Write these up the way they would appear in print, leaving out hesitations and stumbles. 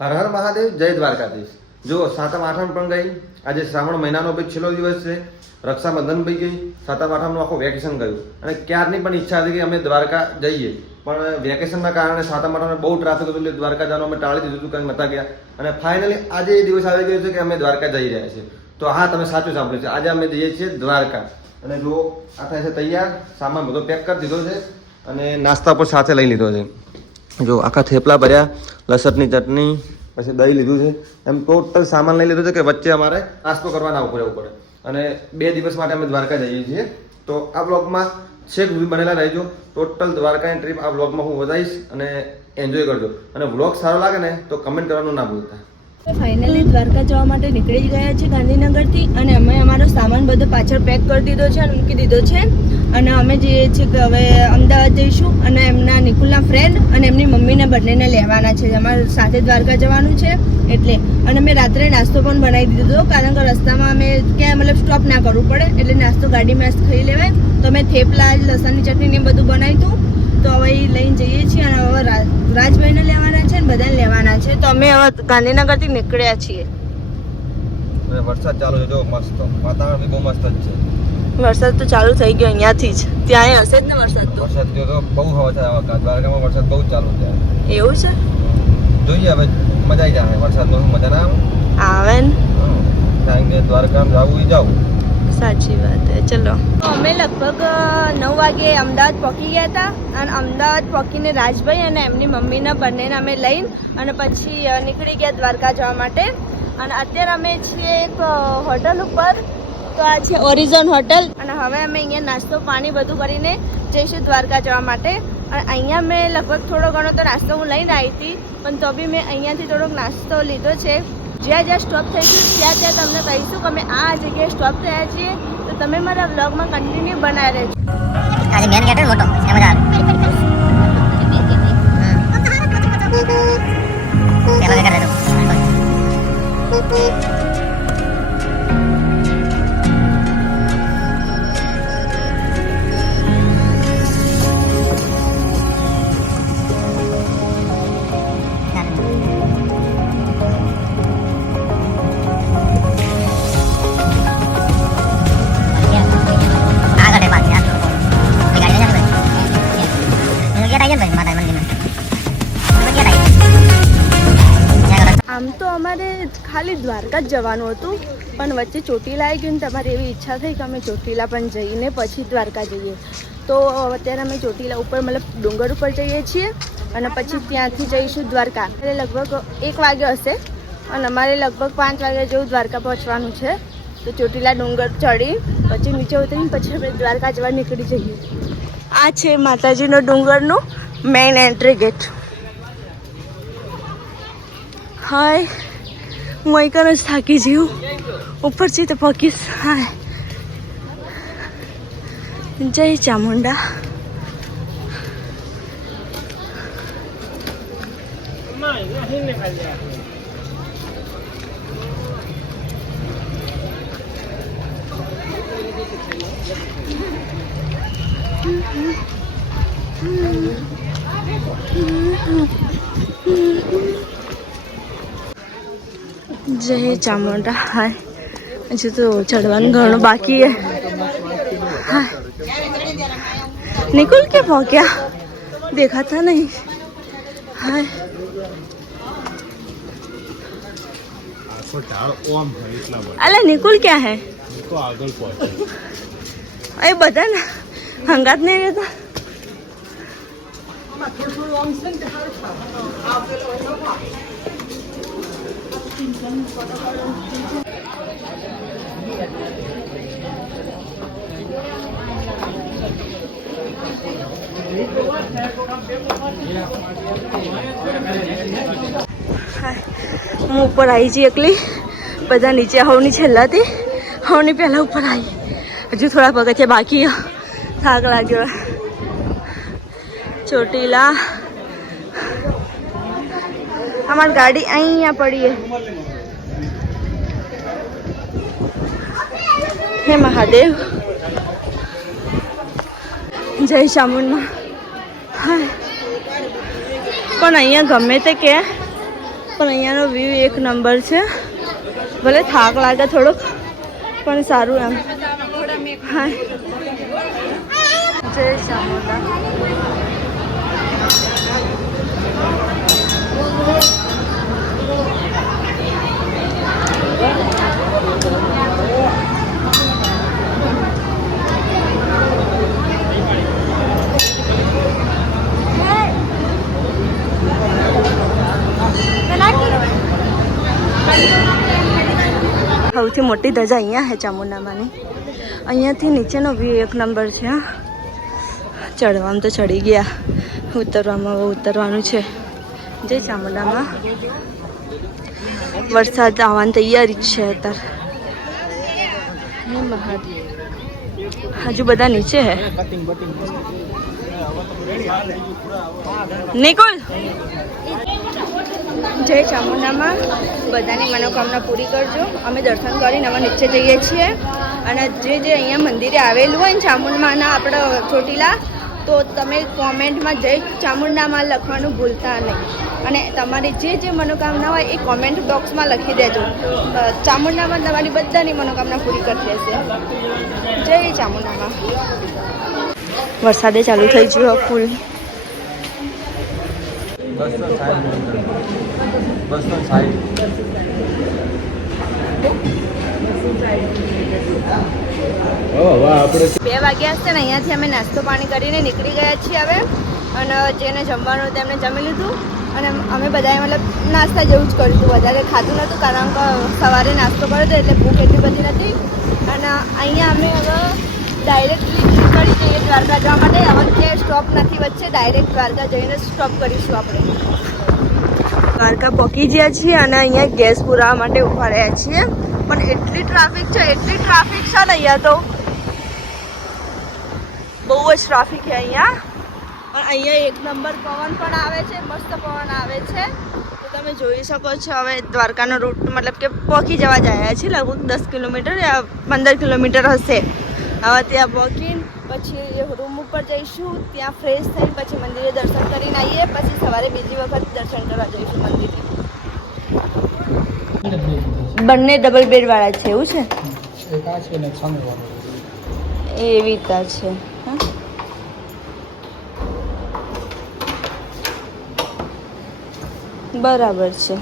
હર હર મહાદેવ, જય દ્વારકાધીશ। જો સાતમ આઠમ પણ ગઈ, આજે શ્રાવણ મહિનાનો બી છેલ્લો દિવસ છે, રક્ષાબંધન બી ગઈ, સાતમ આઠમનું આખું વેકેશન ગયું અને ક્યારની પણ ઈચ્છા હતી કે અમે દ્વારકા જઈએ, પણ વેકેશનના કારણે સાતમ આઠમને બહુ ટ્રાફિક હતું એટલે દ્વારકા જવાનું અમે ટાળી દીધું હતું, કારણ નહોતા ગયા અને ફાઇનલી આજે એ દિવસ આવી ગયો છે કે અમે દ્વારકા જઈ રહ્યા છીએ। તો હા, તમે સાચું સાંભળ્યું છે, આજે અમે જઈએ છીએ દ્વારકા અને જો આ થાય છે તૈયાર, સામાન બધો પેક કરી દીધો છે અને નાસ્તા પણ સાથે લઈ લીધો છે। જો આખા થેપલા ભર્યા, લસણની ચટણી, પછી દહીં લીધું છે, એમ ટોટલ સામાન લઈ લીધું છે કે વચ્ચે અમારે નાસ્તો કરવા ના ઉભું રહેવું પડે અને 2 દિવસ માટે અમે દ્વારકા જઈએ છીએ। તો આ બ્લોગમાં છેક સુધી બનેલા રહેજો, ટોટલ દ્વારકાની ટ્રીપ આ બ્લોગમાં હું વધારીશ અને એન્જોય કરજો અને બ્લોગ સારો લાગે ને તો કમેન્ટ કરવાનું ના ભૂલતા। ફાઇનલી દ્વારકા જવા માટે નીકળી ગયા છે ગાંધીનગરથી અને અમે અમારો સામાન બધો પાછળ પેક કરી દીધો છે અને મૂકી દીધો છે અને અમે જઈએ છીએ કે હવે અમદાવાદ જઈશું અને એમના નિકુલના ફ્રેન્ડ અને એમની મમ્મીને બંનેને લેવાના છે, અમારે સાથે દ્વારકા જવાનું છે એટલે। અને મેં રાત્રે નાસ્તો પણ બનાવી દીધો કારણ કે રસ્તામાં અમે ક્યાંય મતલબ સ્ટોપ ના કરવું પડે એટલે નાસ્તો ગાડીમાં જ ખાઈ લેવાય। તો મેં થેપલા, લસણની ચટણી ને બધું બનાવ્યું હતું, તો હવે એ લઈને જઈએ છીએ અને હવે રાજભાઈને લેવાના છે ને બધાને લેવાના છે। તો અમે હવે ગાંધીનગરથી નીકળ્યા છીએ। વરસાદ ચાલુ છે, જો મસ્ત વાતાવરણ બી બહુ મસ્ત જ છે। વરસાદ તો ચાલુ થઈ ગયો અહીંયાથી જ, ત્યાં હશે જ ને વરસાદ તો? વરસાદ જો તો બહુ હવા થાય, દ્વારકામાં વરસાદ બહુ ચાલુ છે। એવું છે? જોઈએ હવે મજા આવી જાય, વરસાદમાં મજા ના આવે ને, કારણ કે દ્વારકામાં જવું જાવ। સાચી વાત છે। ચલો, અમે લગભગ 9 વાગે અમદાવાદ પહોંચી ગયા હતા અને અમદાવાદ પહોંચીને રાજભાઈ અને એમની મમ્મીના બંનેને અમે લઈને અને પછી નીકળી ગયા દ્વારકા જવા માટે। અને અત્યારે અમે છીએ એક હોટલ ઉપર, તો આ છે ઓરિઝોન હોટલ અને હવે અમે અહીંયા નાસ્તો પાણી બધું કરીને જઈશું દ્વારકા જવા માટે। અને અહીંયા મેં લગભગ થોડો ઘણો તો નાસ્તો હું લઈને આવી હતી, પણ તો બી મેં અહીંયાથી થોડોક નાસ્તો લીધો છે। જ્યાં જ્યાં સ્ટોપ થઈ ગયું ત્યાં ત્યાં તમને કહીશું કે અમે આ જગ્યાએ સ્ટોપ થયા છીએ, તો તમે મારા વ્લોગમાં કન્ટિન્યુ બનાવી રહેજો। આજે મેન ગેટ મોટો એમાં આવે આમ તો અમારે ખાલી દ્વારકા જ જવાનું હતું, પણ વચ્ચે ચોટીલા આવી ગયું ને તમારી એવી ઈચ્છા થઈ કે અમે ચોટીલા પણ જઈને પછી દ્વારકા જઈએ। તો અત્યારે અમે ચોટીલા ઉપર મતલબ ડુંગર ઉપર જઈએ છીએ અને પછી ત્યાંથી જઈશું દ્વારકા। એટલે લગભગ 1 વાગ્યો હશે અને અમારે લગભગ 5 વાગ્યા જેવું દ્વારકા પહોંચવાનું છે। તો ચોટીલા ડુંગર ચડી પછી નીચે ઉતરીને પછી અમે દ્વારકા જવા નીકળી જઈએ। આ છે માતાજીનો ડુંગરનું મેઇન એન્ટ્રી ગેટ। હાય, હું અહીં જ થાકી જઉં, ઉપરથી તો પગીશ। હાય, જય ચામુંડા। जय चामुंडा। हाय, हजू तो चढ़वान घणो बाकी है। हाय, निकुल के पहुंचा, देखा था नहीं। हाय, अरे निकुल क्या है तो आगल पहुंचे, अरे बता ना, हंगात नहीं रहता। હું ઉપર આવી છી એકલી, બધા નીચે હવની છેલ્લાથી હવની પહેલાં ઉપર આવી। હજુ થોડા પગથિયા બાકી, થાક લાગ્યો। ચોટીલા અમારી ગાડી અહીંયા પડી હે મહાદેવ। જય ચામુંડા। હા પણ અહીંયા ગમે તે કે પણ અહીંયાનો વ્યૂ એક નંબર છે. ભલે થાક લાગે થોડોક પણ સારું એમ. હા જય ચામુંડા. સૌથી મોટી ધજા અહીંયા છે ચામુંડામાંની. અહીંયાથી નીચેનો વ્યૂ એક નંબર છે. ચડવામાં તો ચડી ગયા, ઉતરવામાં ઉતરવાનું છે. જય ચામુંડામાં. વરસાદ આવવાની તૈયારી છે અત્યારે. હજુ બધા નીચે હે. નિકુલ જય ચામુંડામાં બધાની મનોકામના પૂરી કરજો. અમે દર્શન કરીને અમે નીચે જઈએ છીએ અને જે અહીંયા મંદિરે આવેલું હોય ને ચામુંડામાંના આપણે ચોટીલા, તો તમે કોમેન્ટમાં જય ચામુંડામાં લખવાનું ભૂલતા નહીં. અને તમારી જે મનોકામના હોય એ કોમેન્ટ બોક્સમાં લખી દેજો. ચામુંડામાં તમારી બધાની મનોકામના પૂરી કરી દેશે. જય ચામુંડામાં. વરસાદે ચાલુ થઈ ગયો ફૂલ. 2 વાગ્યા છે ને અહીંયાથી અમે નાસ્તો પાણી કરીને નીકળી ગયા છીએ હવે. અને જેને જમવાનું તેમને જમી લીધું અને અમે બધાએ મતલબ નાસ્તા જેવું જ કર્યું હતું. વધારે ખાધું નહોતું કારણ કે સવારે નાસ્તો કર્યો હતો એટલે ભૂખ એટલી બધી નથી. અને અહીંયા અમે હવે ડાયરેક્ટલી નીકળી જઈએ દ્વારકા જવા માટે. હવે ક્યાંય સ્ટોપ નથી વચ્ચે, ડાયરેક્ટ દ્વારકા જઈને સ્ટોપ કરીશું આપણે. દ્વારકા પહોંચી ગયા છીએ અને અહીંયા ગેસ પુરાવા માટે ઊભા રહ્યા છીએ. પણ એટલી ટ્રાફિક છે ને અહીંયા તો બહુ જ ટ્રાફિક છે અહીંયા. અને અહીંયા એક નંબર પવન પણ આવે છે, મસ્ત પવન આવે છે. તો તમે જોઈ શકો છો. હવે દ્વારકાનો રૂટ મતલબ કે પહોંચી જવા જાય છે. લગભગ 10 કિલોમીટર યા 15 કિલોમીટર હશે. હવે ત્યાં પહોંચીને પછી રૂમ ઉપર જઈશું. ત્યાં ફ્રેશ થઈને પછી મંદિરે દર્શન કરીને આવીએ. પછી સવારે બીજી વખત દર્શન કરવા જઈશું મંદિરે. બંને ડબલ બેડ વાળા છે એવું છે? એવી રીતના છે. બરાબર છે.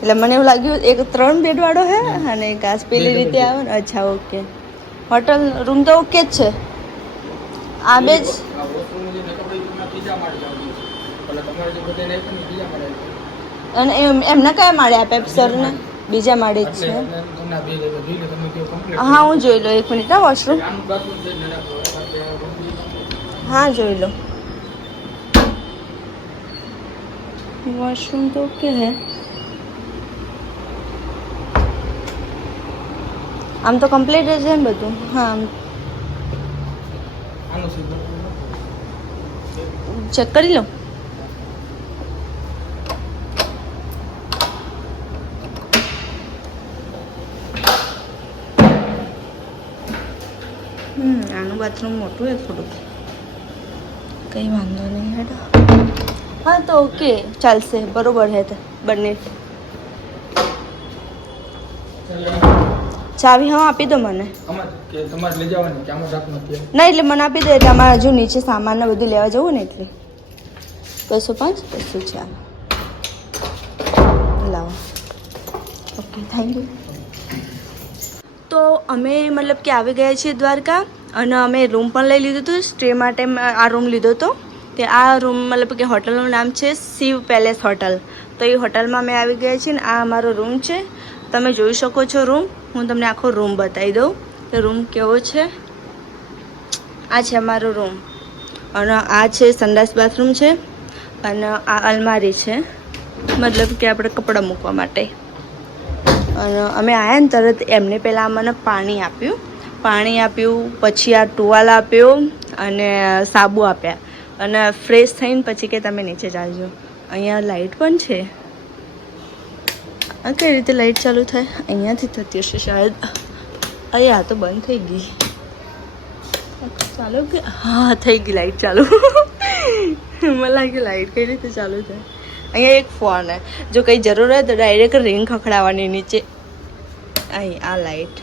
એટલે મને એવું લાગ્યું એક 3 બેડ વાળો હે અને એક આ પેલી રીતે આવે ને. અચ્છા ઓકે. હોટલ રૂમ તો ઓકે જ છે. આ બે જ અને એમના કયા માળે આપે સરને? બીજા માળે જ છે. હા હું જોઈ લો. 1 મિનિટ. વોશરૂમ હા જોઈ લો. वॉशरूम तो ओके है. આમ તો કમ્પ્લીટ જ છે ને બધું. હા ચેક કરી લો. આનું બાથરૂમ મોટું છે થોડુંક. કંઈ વાંધો નહીં હેડો. હા તો ઓકે ચાલશે. બરોબર હે તો બંને. ચાવી હા આપી દો મને. ના એટલે મને આપી દો. એટલે અમારે હજુ નીચે સામાન ને બધું લેવા જવું ને એટલે 205 204 લાવો. Okay thank you. તો અમે મતલબ કે આવી ગયા છીએ દ્વારકા અને અમે રૂમ પણ લઈ લીધું હતું. સ્ટે માટે આ રૂમ લીધો હતો. તે આ રૂમ મતલબ કે હોટલનું નામ છે શિવ પેલેસ હોટલ. તો એ હોટલમાં અમે આવી ગયા છીએ ને આ અમારો રૂમ છે. તમે જોઈ શકો છો રૂમ. હું તમને આખો રૂમ બતાવી દઉં કે રૂમ કેવો છે. આ છે અમારો રૂમ અને આ છે સંડાસ બાથરૂમ છે અને આ અલમારી છે મતલબ કે આપણે કપડાં મૂકવા માટે. અને અમે આવ્યા ને તરત એમને પહેલાં મને પાણી આપ્યું પછી આ ટુવાલ આપ્યો અને સાબુ આપ્યા અને ફ્રેશ થઈને પછી કે તમે નીચે ચાલજો. અહીંયા લાઇટ પણ છે. આ કઈ રીતે લાઇટ ચાલુ થાય? અહીંયાથી થતી હશે શાયદ. અહીંયા તો બંધ થઈ ગઈ. ચાલુ કે હા થઈ ગઈ લાઇટ ચાલુ. મને લાગે લાઇટ કઈ રીતે ચાલુ થાય. અહીંયા એક ફોન હે, જો કંઈ જરૂર હોય તો ડાયરેક્ટ રિંગ ખખડાવવાની નીચે. અહીં આ લાઈટ.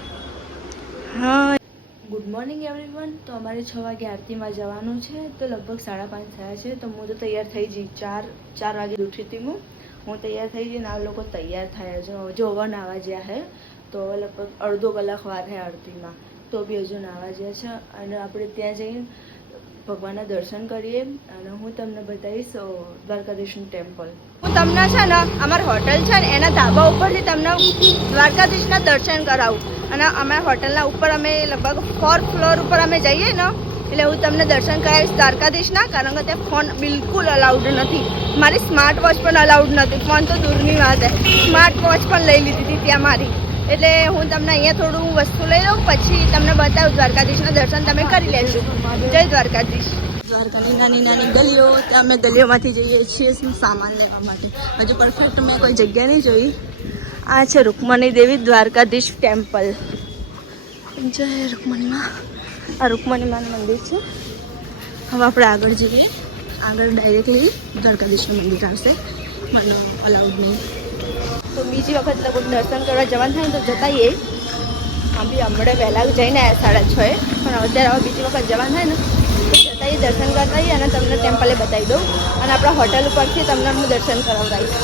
હા, ગુડ મોર્નિંગ એવરીવન. તો અમારે 6 વાગે આરતીમાં જવાનું છે, તો લગભગ 5:30 થયા છે. તો હું તો તૈયાર થઈ જઈ. 4 વાગે ઉઠી હતી હું તૈયાર થઈ જઈને આ લોકો તૈયાર થયા છે. જો હવે નાવા જ્યાં હે, તો હવે લગભગ અડધો કલાક વાર છે આરતીમાં, તો બી હજુ નાવા જ્યાં છે. અને આપણે ત્યાં જઈને ભગવાનના દર્શન કરીએ અને હું તમને બતાવીશ દ્વારકાધીશનું ટેમ્પલ. હું તમને છે ને અમારી હોટલ છે ને એના ધાબા ઉપરથી તમને દ્વારકાધીશના દર્શન કરાવું. અને અમારા હોટલના ઉપર અમે લગભગ 4th ફ્લોર ઉપર અમે જઈએ ને, એટલે હું તમને દર્શન કરાવીશ દ્વારકાધીશના. કારણ કે ત્યાં ફોન બિલકુલ અલાઉડ નથી. મારી સ્માર્ટ વોચ પણ અલાઉડ નથી. ફોન તો દૂરની વાત છે. સ્માર્ટ વોચ પણ લઈ લીધી હતી ત્યાં મારી. એટલે હું તમને અહીંયા થોડું વસ્તુ લઈ લઉં, પછી તમને બતાવું દ્વારકાધીશના દર્શન તમે કરી લેજો. જય દ્વારકાધીશ. દ્વારકાની નાની નાની ગલીઓ, ત્યાં અમે ગલીઓમાંથી જઈએ છીએ સામાન લેવા માટે. હજુ પરફેક્ટ મેં કોઈ જગ્યા નહીં જોઈ. આ છે રૂકમણી દેવી દ્વારકાધીશ ટેમ્પલ. જય રૂકમણીમાં. આ રૂકમણીમાનું મંદિર છે. હવે આપણે આગળ જઈએ. આગળ ડાયરેક્ટલી દ્વારકાધીશનું મંદિર આવશે. મને અલાઉડ નહીં. તો બીજી વખત લોકો દર્શન કરવા જવાનું થાય ને તો જતાઈએ. આમ બી હમણાં વહેલા જઈને આવ્યા 6:30, પણ અત્યારે હવે બીજી વખત જવાનું થાય ને તો જતાઈએ, દર્શન કરતા આવીએ અને તમને ટેમ્પલે બતાવી દઉં. અને આપણા હોટલ ઉપરથી તમને હું દર્શન કરાવડાવીશ.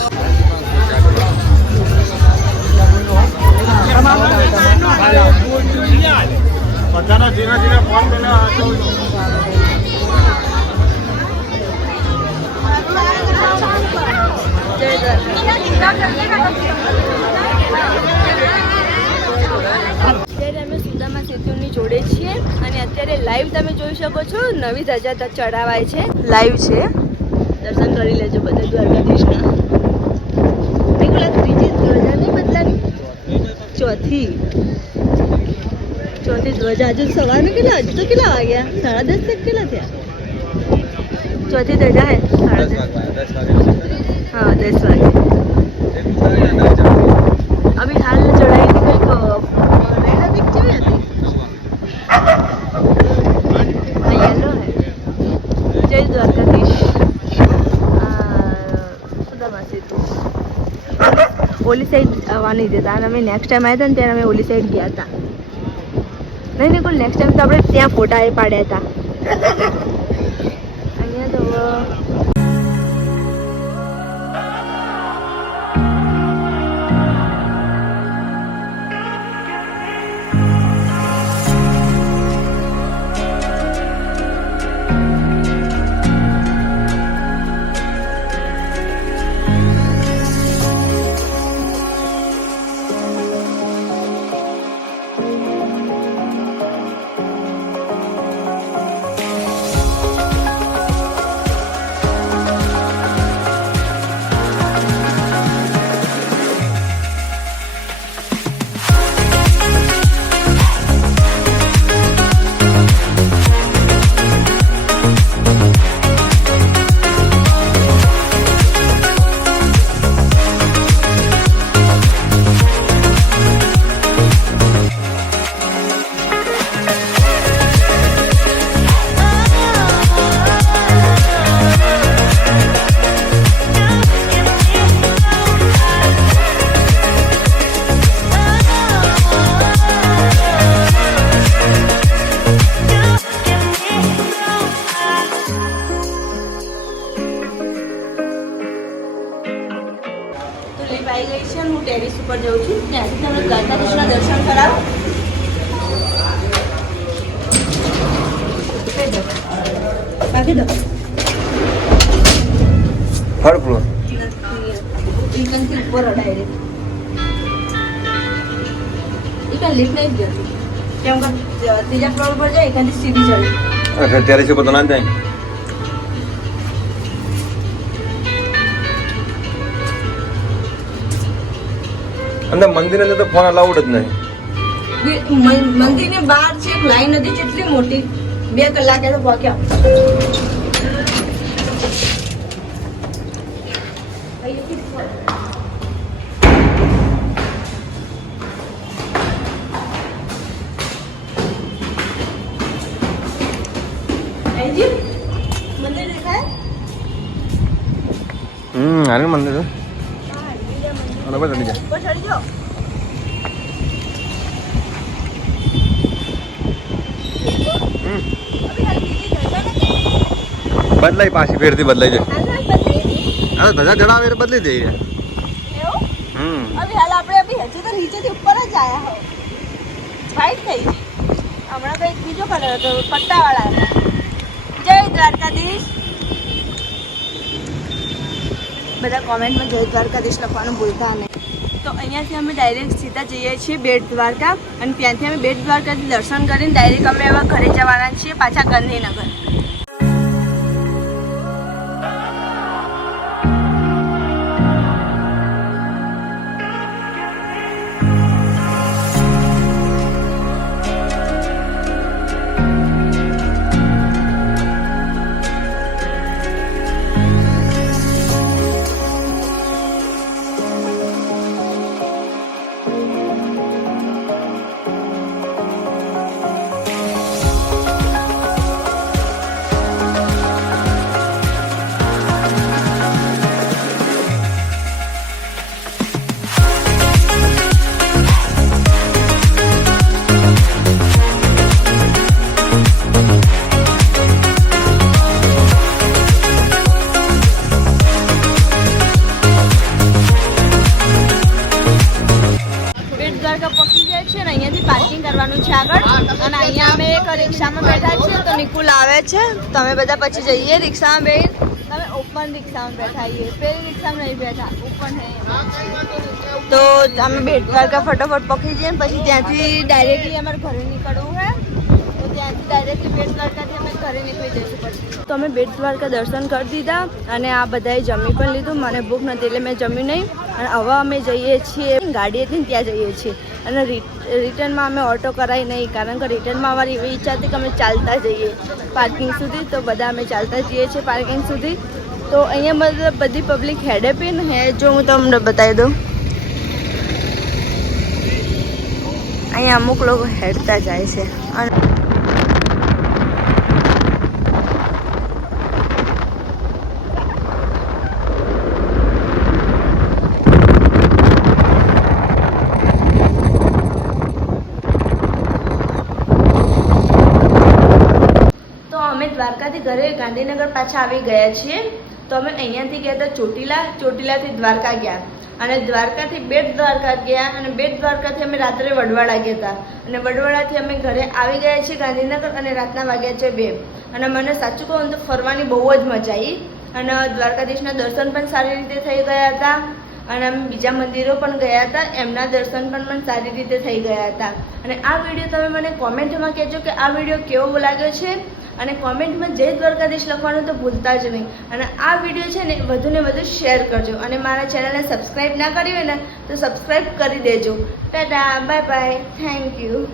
અત્યારે અમે સુદામા સેતુની જોડે છીએ અને અત્યારે લાઈવ તમે જોઈ શકો છો. નવી ધજા ચડાવાય છે, લાઈવ છે. દર્શન કરી લેજો બધા દ્વારકાધીશના. પેલા ત્રીજી ધ્વજા નહીં બદલાની, ચોથી ધ્વજા. હજુ સવારના કેટલા, હજુ તો કેટલા વાગ્યા? 10:30 કેટલા થયા? ચોથી ધજા હે 10:30. हाँ 10 वागे अभी हाल चढ़ाई थी कहीं तो रेड दिख चुकी थी। येलो है. जय द्वारकाधीश. सुदामा सेतु ओली साइड આવવા નહીં દેતા. અને અમે નેક્સ્ટ ટાઈમ આવ્યા હતા ને ત્યારે અમે ઓલી સાઈડ ગયા હતા. નહીં કોઈ નેક્સ્ટ ટાઈમ તો આપણે ત્યાં ફોટા એ પાડ્યા હતા. અહીંયા તો આવી ગઈ છે. હું ટેરેસ ઉપર જાઉં છું. ત્યાંથી તમને દ્વારકાધીશના દર્શન કરાવો. બાકી દો થર્ડ ફ્લોર ઇકનથી ઉપર ડાયરેક્ટ ઇકન લિફ્ટ નહીં જતી. કેમ કે ત્રીજા ફ્લોર પર જાય ઇકનથી સીધી ચડી. અચ્છા ટેરેસ ઉપર તો ના જાય. અંદર મંદિર અંદર તો ફોન અલાઉડ જ નહીં. મંદિરની બહાર છે એક લાઈન હતી કેટલી મોટી. 2 કલાકે તો પહોંચ્યા. મંદિર દેખાય? નારાયણ મંદિર છે બરાબર ચડી જાય ઉપર ચડી જાઓ. અભી હાલ બીજી ધજા નથી. બદલાઈ પાછી ફેરથી બદલાઈ જાય હાલ બદલી હતી. હવે ધજા ચડાવે એટલે બદલી જઈએ એવું? હમ અભી હાલ આપણે હજી તો નીચેથી ઉપર જ આયા હો. વ્હાઈટ થઈ ગઈ. હમણાં તો એક બીજો કલર હતો પટ્ટાવાળા હતા. જય દ્વારકાધીશ. બધા કોમેન્ટમાં જય દ્વારકાધીશ લખવાનું ભૂલતા નહીં. તો અહીંયાથી અમે ડાયરેક્ટ સીધા જઈએ છીએ બેટ દ્વારકા અને ત્યાંથી અમે બેટ દ્વારકાથી દર્શન કરીને ડાયરેક્ટ અમે હવે ઘરે જવાના છીએ પાછા ગાંધીનગર. બેટ દ્વારકા પહોંચી જાય છે અને અહીંયાથી પાર્કિંગ કરવાનું છે આગળ અને અહીંયા અમે એક રિક્ષામાં બેઠા છીએ તો નિકુલ આવે છે તો અમે બધા પછી જઈએ રિક્ષામાં બેન અમે ઓપન રિક્ષામાં બેઠા છીએ પેલી રિક્ષામાં નહીં બેઠા ઓપન હે તો અમે બેટ દ્વારકા ફટાફટ પહોંચી જઈએ પછી ત્યાંથી ડાયરેક્ટલી અમારે ઘરે નીકળવું છે તો ત્યાંથી ડાયરેક્ટલી બેટ દ્વારકાથી અમે ઘરે નીકળી જઈશું પછી તો અમે બેટ દ્વારકા દર્શન કરી દીધા અને આ બધાએ જમી પણ લીધું મને ભૂખ નથી એટલે મેં જમ્યું નહીં અને હવે અમે જઈએ છીએ ગાડીએથી ત્યાં જઈએ છીએ અને રિટર્નમાં અમે ઓટો કરાવી નહીં કારણ કે રિટર્નમાં અમારી એવી ઈચ્છા હતી કે અમે ચાલતા જઈએ પાર્કિંગ સુધી તો બધા અમે ચાલતા જઈએ છીએ પાર્કિંગ સુધી તો અહીંયા મતલબ બધી પબ્લિક હેડે પણ હે જો હું તમને બતાવી દઉં અહીંયા અમુક લોકો હેડતા જાય છે અને દ્વારકાથી ઘરે ગાંધીનગર પાછા આવી ગયા છીએ તો અમે અહીંયાથી ગયા હતા ચોટીલાથી દ્વારકા ગયા અને દ્વારકાથી બેટ દ્વારકા ગયા અને બેટ દ્વારકાથી અમે રાત્રે વડવાડા ગયા હતા અને વડવાડાથી અમે ઘરે આવી ગયા છીએ ગાંધીનગર અને રાતના વાગ્યા છે 2 અને મને સાચું કહું તો ફરવાની બહુ જ મજા આવી અને દ્વારકાધીશના દર્શન પણ સારી રીતે થઈ ગયા હતા અને અમે બીજા મંદિરો પણ ગયા હતા એમના દર્શન પણ સારી રીતે થઈ ગયા હતા અને આ વિડીયો તમે મને કોમેન્ટમાં કહેજો કે આ વિડીયો કેવો લાગ્યો છે અને કોમેન્ટમાં જય દ્વારકાધીશ લખવાનું તો ભૂલતા જ નહીં અને આ વિડીયો છે ને વધુને વધુ શેર કરજો અને મારા ચેનલને સબસ્ક્રાઈબ ના કરી હોય ને તો સબસ્ક્રાઈબ કરી દેજો Tata bye bye thank you